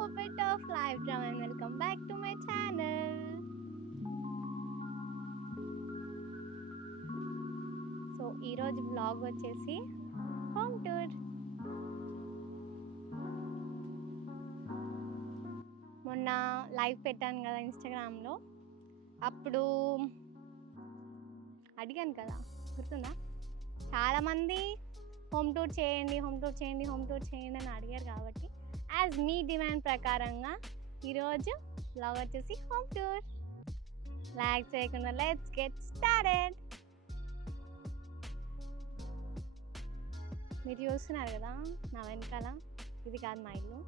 puppet of life drama and welcome back to my channel. So ఈరోజు vlog వచ్చేసి home tour. మొన్న live పెట్టాను కదా ఇన్స్టాగ్రామ్లో, అప్పుడు అడిగాను కదా, గుర్తుందా? చాలామంది హోమ్ టూర్ చేయండి అని అడిగారు కాబట్టి యాజ్ మీ డిమాండ్ ప్రకారంగా ఈరోజు వ్లాగ్ వచ్చేసి హోమ్ టూర్. లైక్ చేయకుండా లెట్స్ గెట్ స్టార్టెడ్. మీరు చూస్తున్నారు కదా నా వెనకాల, ఇది కాదు మా ఇల్లు,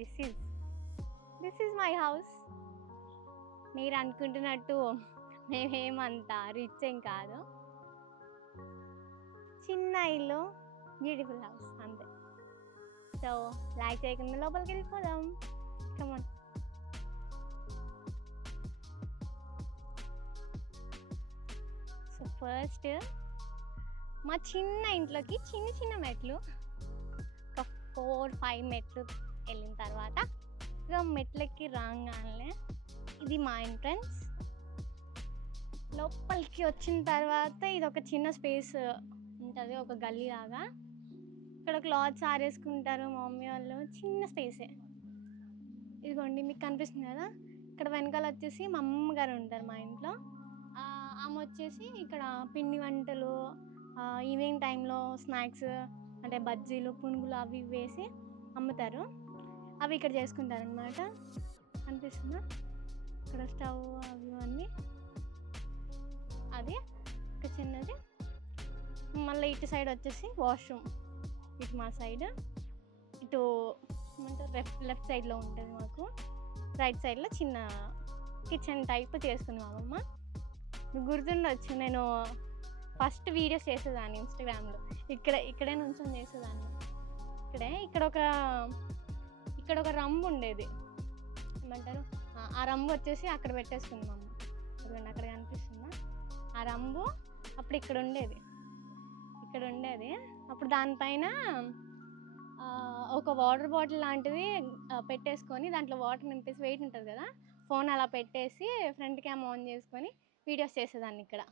దిస్ ఈజ్ మై హౌస్. మీరు అనుకుంటున్నట్టు మేమేమంత రిచ్ ఏం కాదు, చిన్న ఇల్లు, బ్యూటిఫుల్ హౌస్ అంతే. సో లైక్ చేయకుండా లోపలికి వెళ్ళిపోదాం. కమాన్. సో ఫస్ట్ మా చిన్న ఇంట్లోకి చిన్న మెట్లు, ఒక 4-5 మెట్లు వెళ్ళిన తర్వాత ఇక మెట్లకి రాగానే ఇది మా ఎంట్రన్స్. లోపలికి వచ్చిన తర్వాత ఇది ఒక చిన్న స్పేస్ ఉంటుంది, ఒక గల్లీ లాగా. ఇక్కడ క్లాత్స్ ఆరేసుకుంటారు మా మమ్మీ వాళ్ళు, చిన్న స్పేసే. ఇదిగోండి మీకు కనిపిస్తుంది కదా, ఇక్కడ వెనకాల వచ్చేసి మా అమ్మగారు ఉంటారు మా ఇంట్లో. ఆమె వచ్చేసి ఇక్కడ పిండి వంటలు, ఈవినింగ్ టైంలో స్నాక్స్ అంటే బజ్జీలు, పునుగులు అవి వేసి అమ్ముతారు, అవి ఇక్కడ చేసుకుంటారు అనమాట. కనిపిస్తుందా ఇక్కడ స్టవ్ అవి అన్నీ, అది ఒక చిన్నది. మళ్ళీ ఇటు సైడ్ వచ్చేసి వాష్రూమ్, ఇటు మా సైడ్, ఇటు ఏమంటారు లెఫ్ట్ సైడ్లో ఉంటుంది మాకు. రైట్ సైడ్లో చిన్న కిచెన్ టైప్ చేసుకుంది మా అమ్మమ్మ. గుర్తుండొచ్చు, నేను ఫస్ట్ వీడియోస్ చేసేదాన్ని ఇన్స్టాగ్రామ్లో, ఇక్కడే నుంచొని చేసేదాన్ని. ఇక్కడ ఒక రంబు ఉండేది, ఏమంటారు, ఆ రంబు వచ్చేసి అక్కడ పెట్టేసుకుంది మా అమ్మ. అక్కడ కనిపిస్తుందా ఆ రంబు? అప్పుడు ఇక్కడ ఉండేది. అప్పుడు దానిపైన ఒక వాటర్ బాటిల్ లాంటిది పెట్టేసుకొని దాంట్లో వాటర్ నింపేసి, వెయిట్ ఉంటుంది కదా, ఫోన్ అలా పెట్టేసి ఫ్రంట్ క్యామ్ ఆన్ చేసుకొని వీడియోస్ చేసేదాన్ని ఇక్కడ.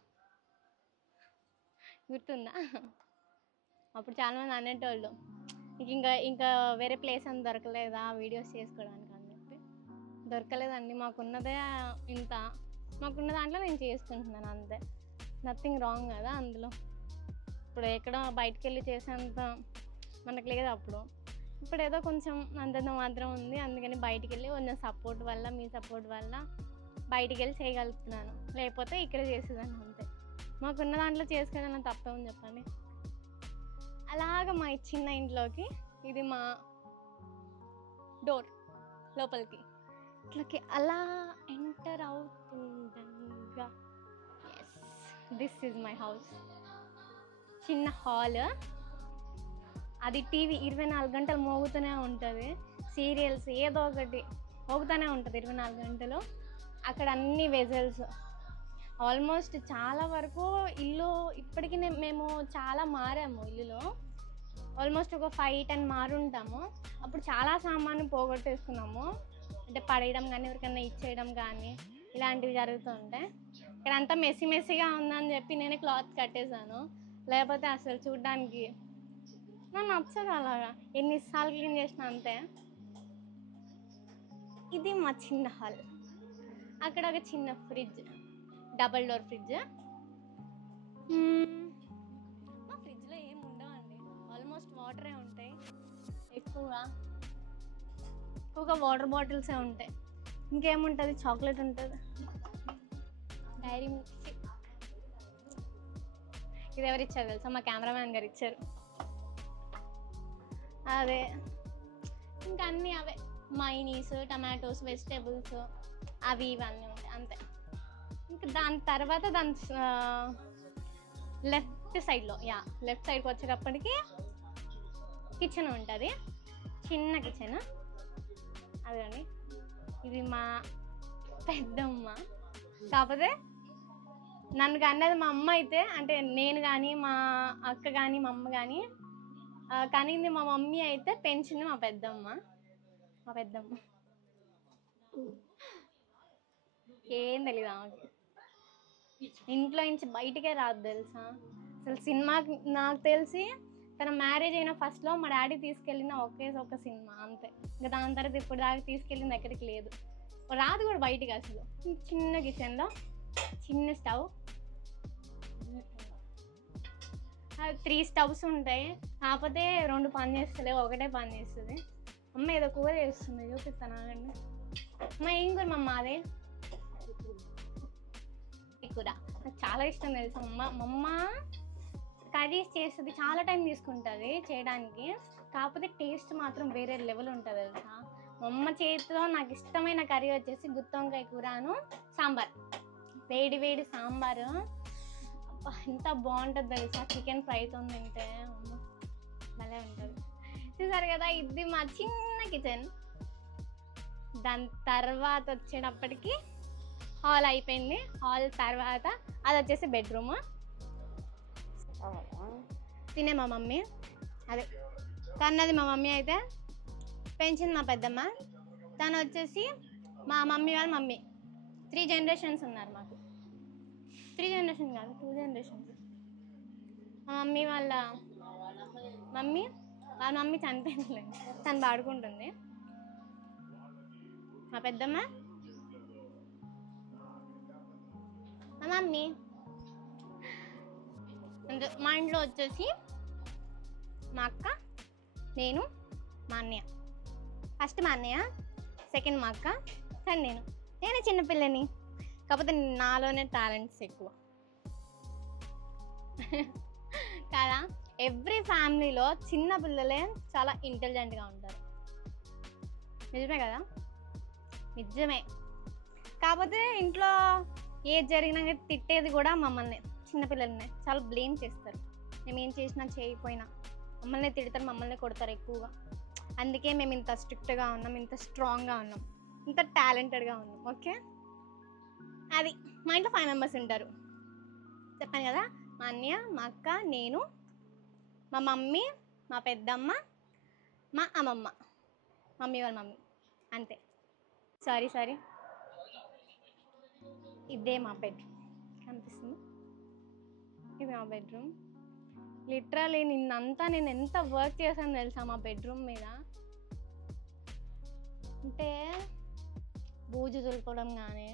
గుర్తుందా? అప్పుడు చాలామంది అనేటోళ్ళు, ఇంకా వేరే ప్లేస్ అని దొరకలేదా వీడియోస్ చేసుకోవడానికి అని చెప్పి. దొరకలేదండి, మాకున్నదే ఇంత, మాకున్న దాంట్లో నేను చేసుకుంటున్నాను అంతే. నథింగ్ రాంగ్ కదా అందులో. ఇప్పుడు ఎక్కడ బయటికి వెళ్ళి చేసేంత మనకు లేదు అప్పుడు. ఇప్పుడు ఏదో కొంచెం అంతంత మాత్రం ఉంది, అందుకని బయటికి వెళ్ళి కొంచెం సపోర్ట్ వల్ల, మీ సపోర్ట్ వల్ల బయటికి వెళ్ళి చేయగలుగుతున్నాను. లేకపోతే ఇక్కడ చేసేదాన్ని అంతే. మాకున్న దాంట్లో చేసుకోవడం తప్పే ఉంది చెప్పండి. అలాగ మా చిన్న ఇంట్లోకి ఇది మా డోర్. లోపలికి ఇట్లకి అలా ఎంటర్ అవుతుండగా, yes, this is my house. చిన్న హాల్, అది టీవీ 24 గంటలు మోగుతూనే ఉంటుంది, సీరియల్స్ ఏదో ఒకటి మోగుతూనే ఉంటుంది 24 గంటలు. అక్కడ అన్ని వెజల్స్, ఆల్మోస్ట్ చాలా వరకు ఇల్లు ఇప్పటికీ మేము చాలా మారాము ఇల్లులో. ఆల్మోస్ట్ ఒక 5-10 మారుంటాము. అప్పుడు చాలా సామాను పోగొట్టేసుకున్నాము, అంటే పడేయడం కానీ ఎవరికైనా ఇచ్చేయడం కానీ ఇలాంటివి జరుగుతూ ఉంటాయి. ఇక్కడ అంతా మెస్సీగా ఉందని చెప్పి నేనే క్లాత్ కట్టేశాను, లేకపోతే అసలు చూడ్డానికి నాకు నచ్చదు అలాగా. ఎన్నిసార్లు క్లీన్ చేసిన అంతే. ఇది మా చిన్న హాల్. అక్కడ ఒక చిన్న ఫ్రిడ్జ్, డబల్ డోర్ ఫ్రిడ్జ్. మా ఫ్రిడ్జ్లో ఏమి ఉండవండి, ఆల్మోస్ట్ వాటరే ఉంటాయి. ఎక్కువగా వాటర్ బాటిల్సే ఉంటాయి. ఇంకేముంటుంది, చాక్లెట్ ఉంటుంది, డైరీ మిల్క్. ఇది ఎవరు ఇచ్చారు తెలుసా? మా కెమెరామ్యాన్ గారు ఇచ్చారు. అదే, ఇంకా అన్నీ అవే, మైనీస్, టమాటోస్, వెజిటేబుల్స్ అవి ఇవన్నీ ఉంటాయి అంతే. ఇంకా దాని తర్వాత దాని లెఫ్ట్ సైడ్కి వచ్చేటప్పటికి కిచెన్ ఉంటుంది, చిన్న కిచెన్. అదండి, ఇది మా పెద్దమ్మ. కాకపోతే నన్ను కన్నది మా అమ్మ అయితే, అంటే నేను కానీ మా అక్క కానీ మా అమ్మ కానీ కనింది మా మమ్మీ అయితే, పెంచింది మా పెద్దమ్మ. మా పెద్దమ్మ. ఏం తెలీదు ఆమెకి. ఇంట్లో నుంచి బయటికే రాదు తెలుసా. అసలు సినిమాకి నాకు తెలిసి తన మ్యారేజ్ అయిన ఫస్ట్లో మా డాడీ తీసుకెళ్ళిన ఒక సినిమా అంతే. ఇంకా దాని తర్వాత ఇప్పుడు దాకా తీసుకెళ్ళింది ఎక్కడికి లేదు. రాదు కూడా బయటికి అసలు. చిన్న కిచెన్లో చిన్న స్టవ్, 3 స్టవ్స్ ఉంటాయి. కాకపోతే 2 పని చేస్తలేవు, ఒకటే పని చేస్తుంది. అమ్మ ఏదో కూర చేస్తుంది, చూపిస్తాను ఆగండి. అమ్మ ఏం కూర మమ్మ? అదే కూర నాకు చాలా ఇష్టం తెలుసు. అమ్మ కర్రీస్ చేస్తుంది, చాలా టైం తీసుకుంటుంది చేయడానికి. కాకపోతే టేస్ట్ మాత్రం వేరే లెవెల్ ఉంటుంది తెలుసా. మా అమ్మ చేతిలో నాకు ఇష్టమైన కర్రీ వచ్చేసి గుత్తి వంకాయ కూరను సాంబార్, వేడి వేడి సాంబారు. అబ్బా ఎంత బాగుంటుంది తెలుసా. చికెన్ ఫ్రైతో తింటే భలే ఉంటుంది. చూసారు కదా, ఇది మా చిన్న కిచెన్. దాని తర్వాత వచ్చేటప్పటికి హాల్ అయిపోయింది. హాల్ తర్వాత అది వచ్చేసి బెడ్రూమ్. తినే మా మమ్మీ, అదే కన్నది మా మమ్మీ, అయితే పెంచింది మా పెద్దమ్మ. తను వచ్చేసి మా మమ్మీ వాళ్ళ మమ్మీ. 3 జనరేషన్స్ ఉన్నారు మాకు. 3 జనరేషన్ కాదు, 2 జనరేషన్స్. మా మమ్మీ వాళ్ళ మమ్మీ చనిపోయింది, తను పాడుకుంటుంది. మా పెద్దమ్మ, మా మమ్మీ. మా ఇంట్లో వచ్చేసి మా అక్క, నేను, మా అన్నయ్య. ఫస్ట్ మా అన్నయ్య, సెకండ్ మా అక్క, థర్డ్ నేనే చిన్నపిల్లని. కాకపోతే నాలోనే టాలెంట్స్ ఎక్కువ కదా. ఎవ్రీ ఫ్యామిలీలో చిన్న పిల్లలే చాలా ఇంటెలిజెంట్గా ఉంటారు. నిజమే కదా, నిజమే. కాకపోతే ఇంట్లో ఏది జరిగినా తిట్టేది కూడా మమ్మల్ని, చిన్నపిల్లలనే చాలా బ్లేమ్ చేస్తారు. మేము ఏం చేసినా చేయకపోయినా మమ్మల్ని తిడతారు, మమ్మల్ని కొడతారు ఎక్కువగా. అందుకే మేము ఇంత స్ట్రిక్ట్గా ఉన్నాం, ఇంత స్ట్రాంగ్గా ఉన్నాం, ఇంత టాలెంటెడ్గా ఉన్నాం. ఓకే, అది మా ఇంట్లో 5 మెంబర్స్ ఉంటారు. చెప్పాను కదా, మా అన్నయ్య, మా అక్క, నేను, మా మమ్మీ, మా పెద్దమ్మ, మా అమ్మమ్మ, మమ్మీ వాళ్ళ మమ్మీ, అంతే. సారీ ఇదే మా బెడ్రూమ్, కనిపిస్తుంది. ఇది మా బెడ్రూమ్. లిటరలీ నిన్నంతా నేను ఎంత వర్క్ చేశాను తెలుసా మా బెడ్రూమ్ మీద. అంటే బూజు దులుపడం కానీ,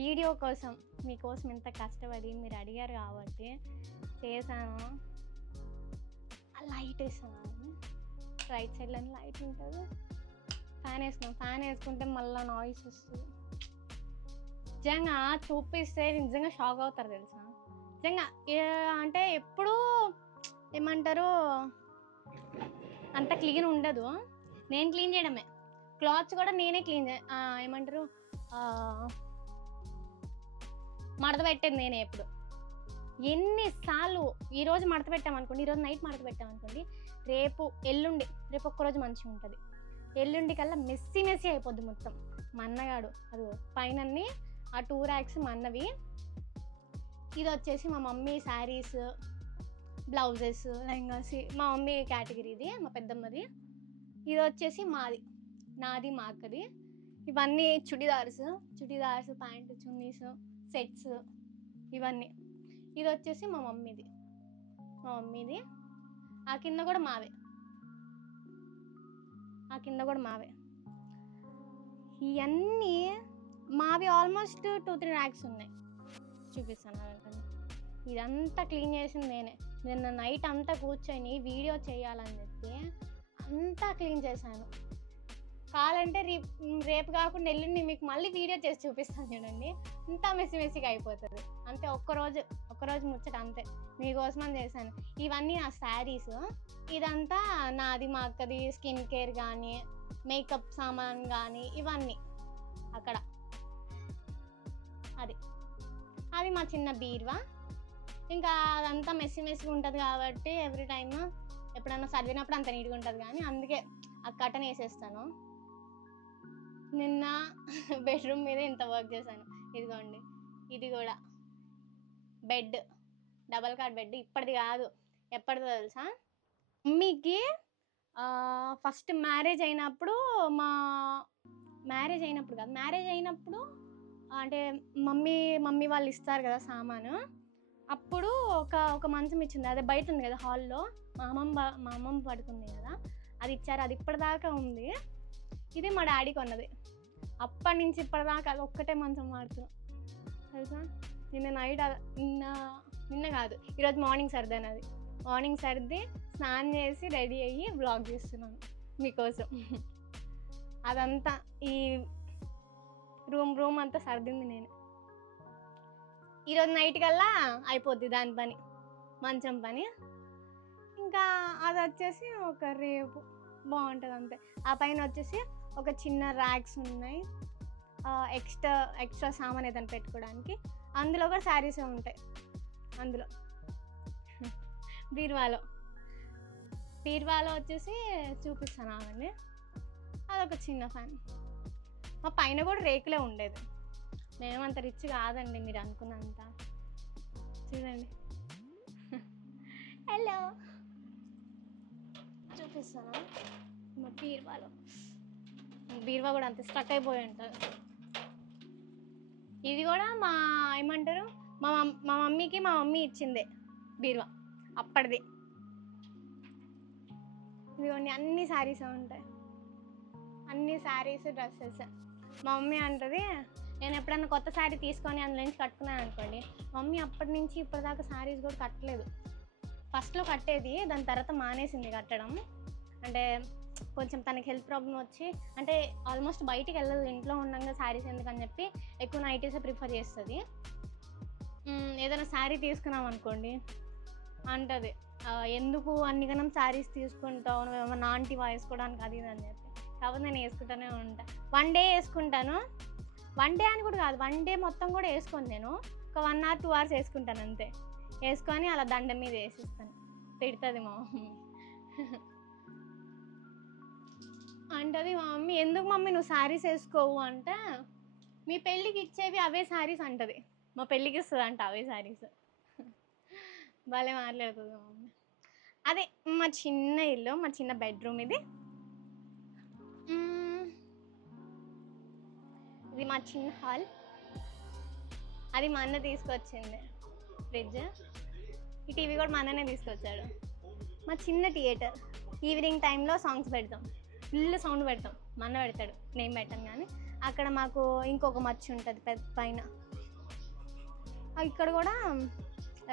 వీడియో కోసం మీకోసం ఎంత కష్టపడి మీరు అడిగారు కాబట్టి చేశాను. లైట్ వేసాను, రైట్ సైడ్లో లైట్ ఉంటుంది. ఫ్యాన్ వేసుకుంటే మళ్ళీ నాయిస్ వస్తుంది. నిజంగా చూపిస్తే నిజంగా షాక్ అవుతారు తెలుసా. నిజంగా అంటే ఎప్పుడూ ఏమంటారు అంత క్లీన్ ఉండదు. నేను క్లీన్ చేయడమే, క్లాత్స్ కూడా నేనే క్లీన్ ఏమంటారు మడత పెట్టేది నేనే. ఎప్పుడు ఎన్నిసార్లు ఈరోజు మడత పెట్టామనుకోండి, ఈరోజు నైట్ మడత పెట్టామనుకోండి, రేపు ఒక్కరోజు మంచిగా ఉంటుంది. ఎల్లుండి కల్లా మెస్సీ అయిపోద్ది మొత్తం. మా అన్నగాడు అది పైన ఆ 2 ర్యాక్స్ మా అన్నవి. ఇది వచ్చేసి మా మమ్మీ శారీస్, బ్లౌజెస్, లెహంగాస్, మా మమ్మీ కేటగిరీ. ఇది మా పెద్దమ్మది. ఇది వచ్చేసి నాది మా అక్కది. ఇవన్నీ చుడిదార్స్, ప్యాంటు, చున్నీస్, సెట్స్, ఇవన్నీ. ఇది వచ్చేసి మా మమ్మీది. ఆ కింద కూడా మావే. ఇవన్నీ మావి ఆల్మోస్ట్ 2-3 ర్యాక్స్ ఉన్నాయి. చూపిస్తాను. ఇదంతా క్లీన్ చేసింది నేనే. నిన్న నైట్ అంతా కూర్చొని వీడియో చేయాలని చెప్పి అంతా క్లీన్ చేశాను. కావాలంటే రేపు కాకుండా ఎల్లుండి మీకు మళ్ళీ వీడియో చేసి చూపిస్తాను చూడండి. అంతా మెస్సీగా అయిపోతుంది. అంతే, ఒక్కరోజు ముచ్చట అంతే. మీకోసమని చేశాను. ఇవన్నీ నా శారీస్. ఇదంతా నాది, మా అక్కది. స్కిన్ కేర్ కానీ, మేకప్ సామాన్ కానీ, ఇవన్నీ అక్కడ. అది మా చిన్న బీరువా. ఇంకా అదంతా మెస్సీగా ఉంటుంది కాబట్టి ఎవ్రీ టైమ్ ఎప్పుడన్నా చదివినప్పుడు అంత నీట్గా ఉంటుంది. కానీ అందుకే ఆ కటన్ వేసేస్తాను. నిన్న బెడ్రూమ్ మీద ఇంత వర్క్ చేశాను. ఇదిగోండి, ఇది కూడా బెడ్, డబల్ కాట్ బెడ్. ఇప్పటిది కాదు, ఎప్పటిదో తెలుసా. మమ్మీకి ఫస్ట్ మ్యారేజ్ అయినప్పుడు మా మ్యారేజ్ అయినప్పుడు కాదు, మ్యారేజ్ అయినప్పుడు అంటే మమ్మీ వాళ్ళు ఇస్తారు కదా సామాను. అప్పుడు ఒక మంచం ఇచ్చింది, అదే బయట ఉంది కదా హాల్లో, మా అమ్మమ్మ పడుకుంది కదా, అది ఇచ్చారు. అది ఇప్పటిదాకా ఉంది. ఇది మా డాడీ కొన్నది. అప్పటి నుంచి ఇప్పటిదాకా అది ఒక్కటే మంచం వాడుతున్నాం తెలుసా. నిన్న నైట్ నిన్న కాదు, ఈరోజు మార్నింగ్ సర్దాను. అది మార్నింగ్ సర్ది స్నానం చేసి రెడీ అయ్యి బ్లాగ్ చేస్తున్నాను మీకోసం. అదంతా ఈ రూమ్ అంతా సర్దింది నేను. ఈరోజు నైట్ కల్లా అయిపోద్ది దాని పని, మంచం పని. ఇంకా అది వచ్చేసి ఒక రేపు బాగుంటుంది అంతే. ఆ పైన వచ్చేసి ఒక చిన్న ర్యాక్స్ ఉన్నాయి, ఎక్స్ట్రా సామాన్ ఏదైనా పెట్టుకోవడానికి. అందులో కూడా శారీసే ఉంటాయి. అందులో బీరువాలో వచ్చేసి చూపిస్తాను ఆగండి. అదొక చిన్న ఫ్యాన్. మా పైన కూడా రేకులే ఉండేది. మేమంత రిచ్ కాదండి మీరు అనుకున్నంత. చూడండి. హలో, చూపిస్తాను. మా బీరువా కూడా అంత స్టక్ అయిపోయి ఉంటుంది. ఇది కూడా ఏమంటారు మా మమ్మీకి మా మమ్మీ ఇచ్చిందే బీరువా అప్పటిది. ఇదిగోండి, అన్ని శారీస్ ఉంటాయి, అన్ని శారీస్ డ్రెస్సెస్. మా మమ్మీ అంటది, నేను ఎప్పుడన్నా కొత్త శారీ తీసుకొని అందులో నుంచి కట్టుకున్నాను అనుకోండి, మమ్మీ అప్పటి నుంచి ఇప్పటిదాకా శారీస్ కూడా కట్టలేదు. ఫస్ట్లో కట్టేది, దాని తర్వాత మానేసింది కట్టడం. అంటే కొంచెం తనకి హెల్త్ ప్రాబ్లం వచ్చి, అంటే ఆల్మోస్ట్ బయటికి వెళ్ళదు, ఇంట్లో ఉండగా శారీస్ ఎందుకని చెప్పి ఎక్కువ నైటీసే ప్రిఫర్ చేస్తుంది. ఏదైనా శారీ తీసుకున్నాం అనుకోండి అంటది, ఎందుకు అన్నిగనం శారీస్ తీసుకుంటావు, ఏమన్నా ఆంటీ వేసుకోవడానికి అది ఇది అని చెప్పి. కాబట్టి నేను వేసుకుంటూనే ఉంటాను. 1 డే వేసుకుంటాను. 1 డే అని కూడా కాదు, 1 డే మొత్తం కూడా వేసుకోను నేను. ఒక 1 or 2 hours వేసుకుంటాను అంతే. వేసుకొని అలా దండం మీద వేసిస్తాను. తిడుతుంది మా మమ్మీ. అంటది మా మమ్మీ, ఎందుకు మమ్మీ నువ్వు శారీస్ వేసుకోవు అంటే, మీ పెళ్ళికి ఇచ్చేవి అవే శారీస్ అంటది. మా పెళ్ళికి ఇస్తుంది అంట అవే శారీస్. భలే మాట్లాడుతుంది మా మమ్మీ. అదే మా చిన్న ఇల్లు, మా చిన్న బెడ్రూమ్ ఇది. ఇది మా చిన్న హాల్. అది మా అన్న తీసుకొచ్చింది ఫ్రిడ్జ్. ఈ టీవీ కూడా మా అన్ననే తీసుకొచ్చాడు. మా చిన్న థియేటర్. ఈవినింగ్ టైంలో సాంగ్స్ పెడతాం, ఫుల్ సౌండ్ పెడతాం. మా అన్న పెడతాడు, నేను పెట్టాను. కానీ అక్కడ మాకు ఇంకొక మచ్చి ఉంటుంది పైన. ఇక్కడ కూడా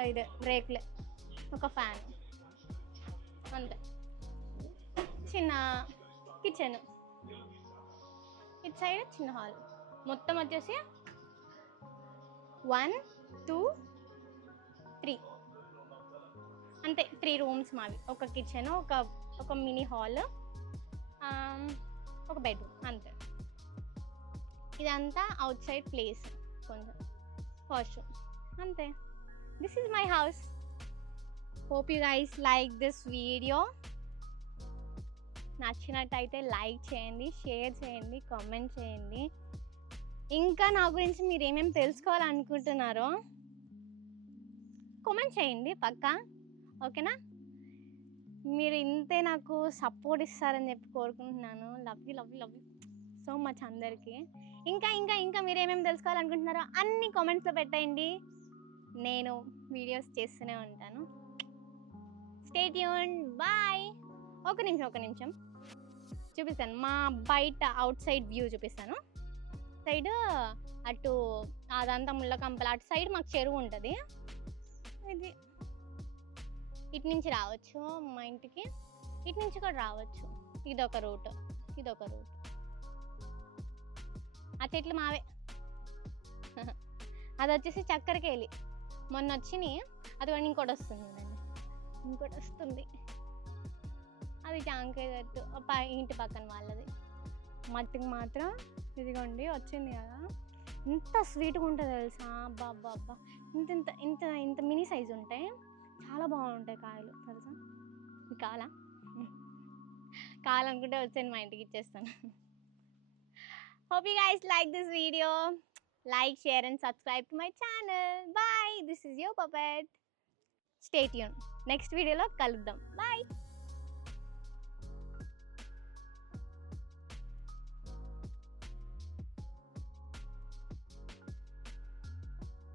ఇదే రేకులే, ఒక ఫ్యాన్ అంతే. చిన్న కిచెన్, ఇటు సైడ్ చిన్న హాల్. మొత్తం వచ్చేసి 1, 2, 3 అంతే. 3 రూమ్స్ మావి. ఒక కిచెన్, ఒక మినీ హాల్, ఒక బెడ్రూమ్ అంతే. ఇదంతా అవుట్ సైడ్ ప్లేస్, కొంచెం వాష్రూమ్ అంతే. This is my house. Hope you guys like this video. నచ్చినట్టయితే లైక్ చేయండి, షేర్ చేయండి, కామెంట్ చేయండి. ఇంకా నా గురించి మీరు ఏమేమి తెలుసుకోవాలనుకుంటున్నారో కామెంట్ చేయండి పక్కా, ఓకేనా. మీరు ఇంతే నాకు సపోర్ట్ ఇస్తారని చెప్పి కోరుకుంటున్నాను. లవ్ యూ సో మచ్ అందరికీ. ఇంకా ఇంకా ఇంకా మీరు ఏమేమి తెలుసుకోవాలనుకుంటున్నారో అన్ని కామెంట్స్లో పెట్టండి. నేను వీడియోస్ చేస్తూనే ఉంటాను. Stay tuned. బాయ్. ఒక నిమిషం చూపిస్తాను. మా బయట అవుట్ సైడ్ వ్యూ చూపిస్తాను. సైడ్ అటు అదంతా ముళ్ళకంపల, అటు సైడ్ మాకు చెరువు ఉంటుంది. ఇది ఇటు నుంచి రావచ్చు మా ఇంటికి, ఇటు నుంచి కూడా రావచ్చు. ఇదొక రూట్. ఆ చెట్లు మావే. అది వచ్చేసి చక్కెరకేళి. మొన్న వచ్చినాయి, అది కూడా ఇంకోటి వస్తుంది. అది జాంకాయ చెట్టు ఇంటి పక్కన వాళ్ళది. మట్టికి మాత్రం ఇదిగోండి వచ్చింది కదా, ఇంత స్వీట్గా ఉంటుంది తెలుసా. అబ్బా ఇంత ఇంత ఇంత ఇంత మినీ సైజు ఉంటాయి, చాలా బాగుంటాయి కాయలు తెలుసా. మీకు కావాలనుకుంటే వచ్చాను, మా ఇంటికి ఇచ్చేస్తాను. Hope you guys like this video. Like, share and subscribe to my channel. Bye. This is your puppet. Stay tuned. Next video lo kaluddam. Bye.